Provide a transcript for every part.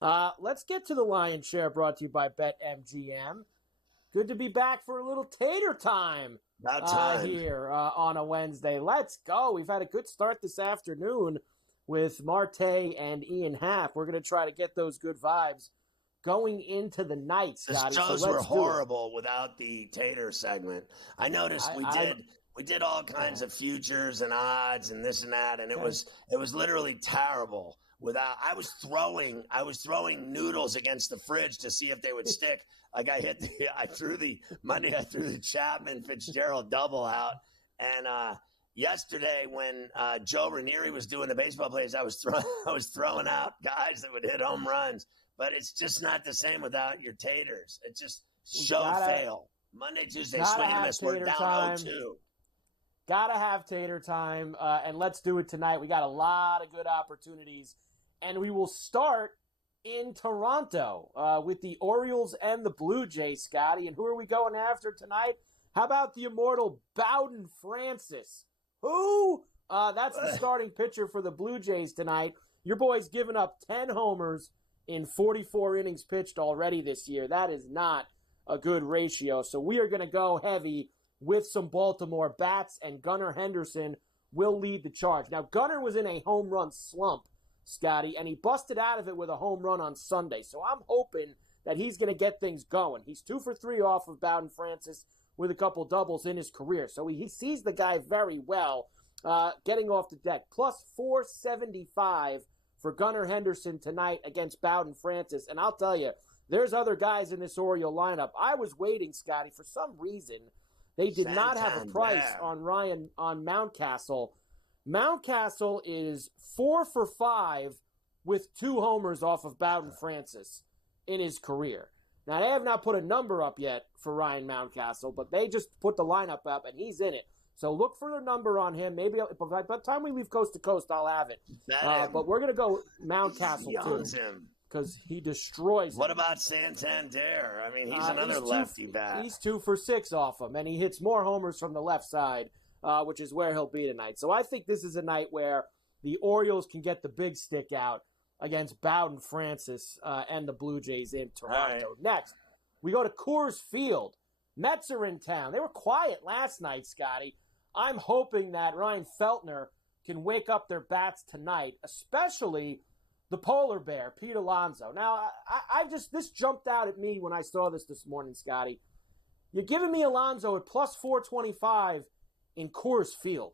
Let's get to the lion's share, brought to you by BetMGM. Good to be back for a little tater time, About time. here on a Wednesday. Let's go. We've had a good start this afternoon with Marte and Ian Happ. We're going to try to get those good vibes going into the night, Scotty. The shows so were horrible without the tater segment. I noticed we did all kinds of futures and odds and this and that, and it was literally terrible. I was throwing noodles against the fridge to see if they would stick. Like I threw the Chapman Fitzgerald double out, and yesterday when Joe Ranieri was doing the baseball plays, I was throwing out guys that would hit home runs. But it's just not the same without your taters. It's just fail. Monday, Tuesday, swing and miss. We're down 0-2. Gotta have tater time, and let's do it tonight. We got a lot of good opportunities, and we will start in Toronto with the Orioles and the Blue Jays, Scotty. And who are we going after tonight? How about the immortal Bowden Francis? Who? That's the starting pitcher for the Blue Jays tonight. Your boy's given up 10 homers in 44 innings pitched already this year. That is not a good ratio. So we are going to go heavy with some Baltimore bats, and Gunnar Henderson will lead the charge. Now, Gunnar was in a home run slump, Scotty, and he busted out of it with a home run on Sunday. So I'm hoping that he's going to get things going. He's 2 for 3 off of Bowden Francis with a couple doubles in his career. So he sees the guy very well getting off the deck. Plus 475 for Gunnar Henderson tonight against Bowden Francis. And I'll tell you, there's other guys in this Oriole lineup. I was waiting, Scotty, for some reason. They did not have a price on Mountcastle. Mountcastle is 4 for 5 with 2 homers off of Bowden Francis in his career. Now, they have not put a number up yet for Ryan Mountcastle, but they just put the lineup up, and he's in it. So look for the number on him. Maybe by the time we leave coast to coast, I'll have it. But we're going to go Mountcastle, too, because he destroys him. What about Santander? I mean, he's another lefty bat. He's 2 for 6 off him, and he hits more homers from the left side, which is where he'll be tonight. So I think this is a night where the Orioles can get the big stick out against Bowden Francis and the Blue Jays in Toronto. Right. Next, we go to Coors Field. Mets are in town. They were quiet last night, Scotty. I'm hoping that Ryan Feltner can wake up their bats tonight, especially the polar bear, Pete Alonso. Now, this jumped out at me when I saw this morning, Scotty. You're giving me Alonso at plus 425 in Coors Field.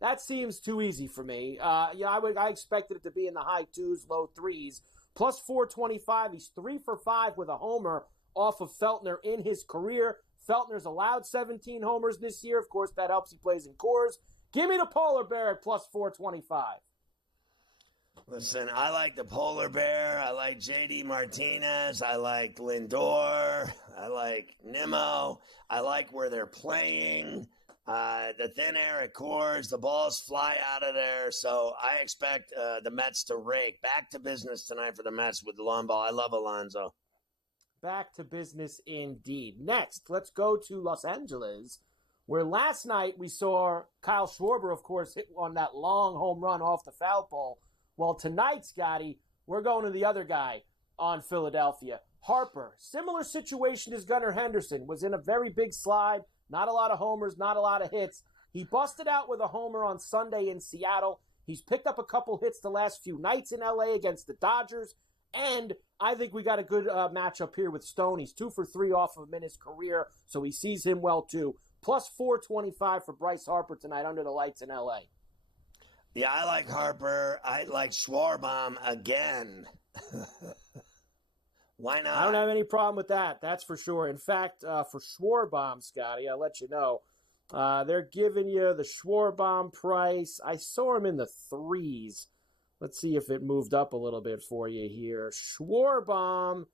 That seems too easy for me. I expected it to be in the high 2s, low 3s. Plus 425, he's 3 for 5 with a homer off of Feltner in his career. Feltner's allowed 17 homers this year. Of course, that helps he plays in Coors. Give me the polar bear at plus 425. Listen, I like the polar bear. I like J.D. Martinez. I like Lindor. I like Nimmo. I like where they're playing. The thin air at Coors. The balls fly out of there. So I expect the Mets to rake. Back to business tonight for the Mets with the long ball. I love Alonso. Back to business indeed. Next, let's go to Los Angeles, where last night we saw Kyle Schwarber, of course, hit on that long home run off the foul pole. Well, tonight, Scotty, we're going to the other guy on Philadelphia. Harper, similar situation as Gunnar Henderson, was in a very big slide, not a lot of homers, not a lot of hits. He busted out with a homer on Sunday in Seattle. He's picked up a couple hits the last few nights in L.A. against the Dodgers. And I think we got a good matchup here with Stone. He's 2 for 3 off of him in his career, so he sees him well too. Plus 425 for Bryce Harper tonight under the lights in L.A. Yeah, I like Harper. I like Schwarber again. Why not? I don't have any problem with that. That's for sure. In fact, for Schwarber, Scotty, I'll let you know, they're giving you the Schwarber price. I saw him in the 3s. Let's see if it moved up a little bit for you here. Schwarber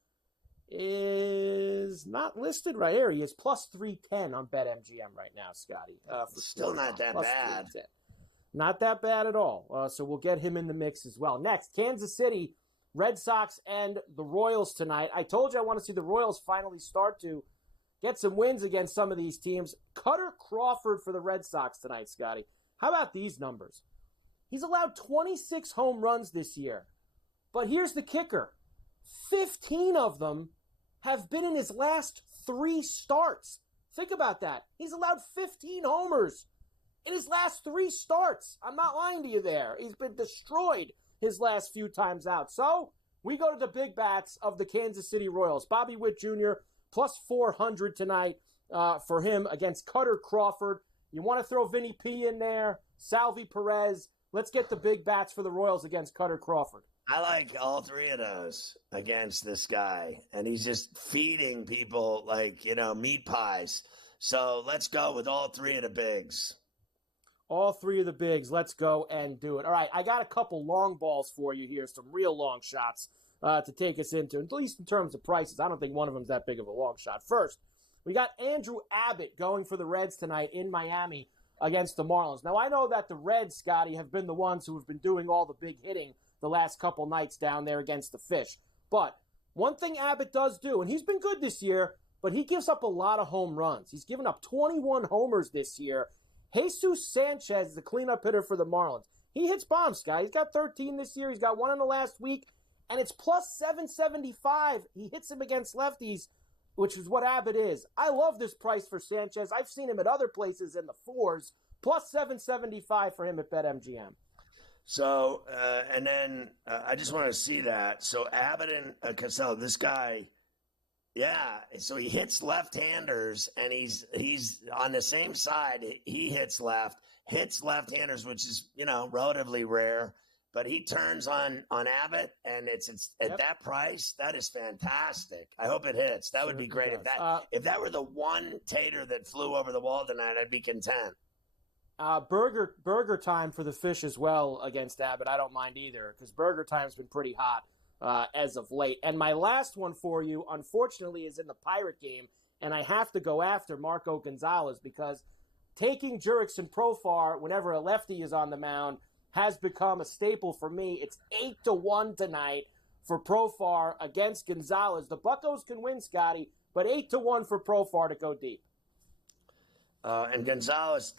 is not listed right here. He is plus 310 on BetMGM right now, Scotty. Still not that bad. Not that bad at all. So we'll get him in the mix as well. Next, Kansas City, Red Sox and the Royals tonight. I told you I want to see the Royals finally start to get some wins against some of these teams. Cutter Crawford for the Red Sox tonight, Scotty. How about these numbers? He's allowed 26 home runs this year. But here's the kicker. 15 of them have been in his last 3 starts. Think about that. He's allowed 15 homers in his last 3 starts. I'm not lying to you there. He's been destroyed his last few times out. So we go to the big bats of the Kansas City Royals. Bobby Witt Jr. plus 400 tonight for him against Cutter Crawford. You want to throw Vinny P in there, Salvi Perez. Let's get the big bats for the Royals against Cutter Crawford. I like all 3 of those against this guy, and he's just feeding people like, meat pies. So let's go with all 3 of the bigs. All 3 of the bigs. Let's go and do it. All right, I got a couple long balls for you here, some real long shots to take us into, at least in terms of prices. I don't think one of them's that big of a long shot. First, we got Andrew Abbott going for the Reds tonight in Miami against the Marlins. Now, I know that the Reds, Scotty, have been the ones who have been doing all the big hitting the last couple nights down there against the Fish. But one thing Abbott does do, and he's been good this year, but he gives up a lot of home runs. He's given up 21 homers this year. Jesus Sanchez, the cleanup hitter for the Marlins. He hits bombs, Scott. He's got 13 this year. He's got 1 in the last week, and it's plus 775. He hits him against lefties, which is what Abbott is. I love this price for Sanchez. I've seen him at other places in the 4s, plus 775 for him at BetMGM. So, and then I just want to see that. So Abbott and Cassell, this guy, yeah. So he hits left-handers, and he's on the same side. He hits left-handers, which is, relatively rare. But he turns on Abbott, and it's at that price. That is fantastic. I hope it hits. That would be great. If that were the one tater that flew over the wall tonight, I'd be content. Burger time for the Fish as well against Abbott. I don't mind either, because Burger time's been pretty hot as of late. And my last one for you, unfortunately, is in the Pirate game, and I have to go after Marco Gonzalez, because taking Jurickson Profar whenever a lefty is on the mound has become a staple for me. It's 8-1 tonight for Profar against Gonzalez. The Buccos can win, Scotty, but 8-1 for Profar to go deep. And Gonzalez,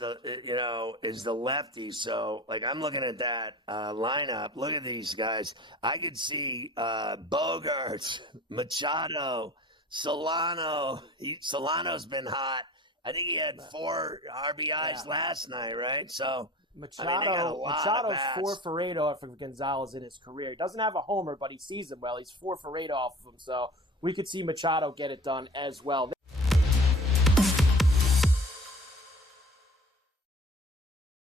is the lefty. So, I'm looking at that lineup. Look at these guys. I could see Bogaerts, Machado, Solano. Solano's been hot. I think he had 4 RBIs last night, right? So Machado's 4 for 8 off of Gonzalez in his career. He doesn't have a homer, but he sees him well. He's 4 for 8 off of him. So we could see Machado get it done as well.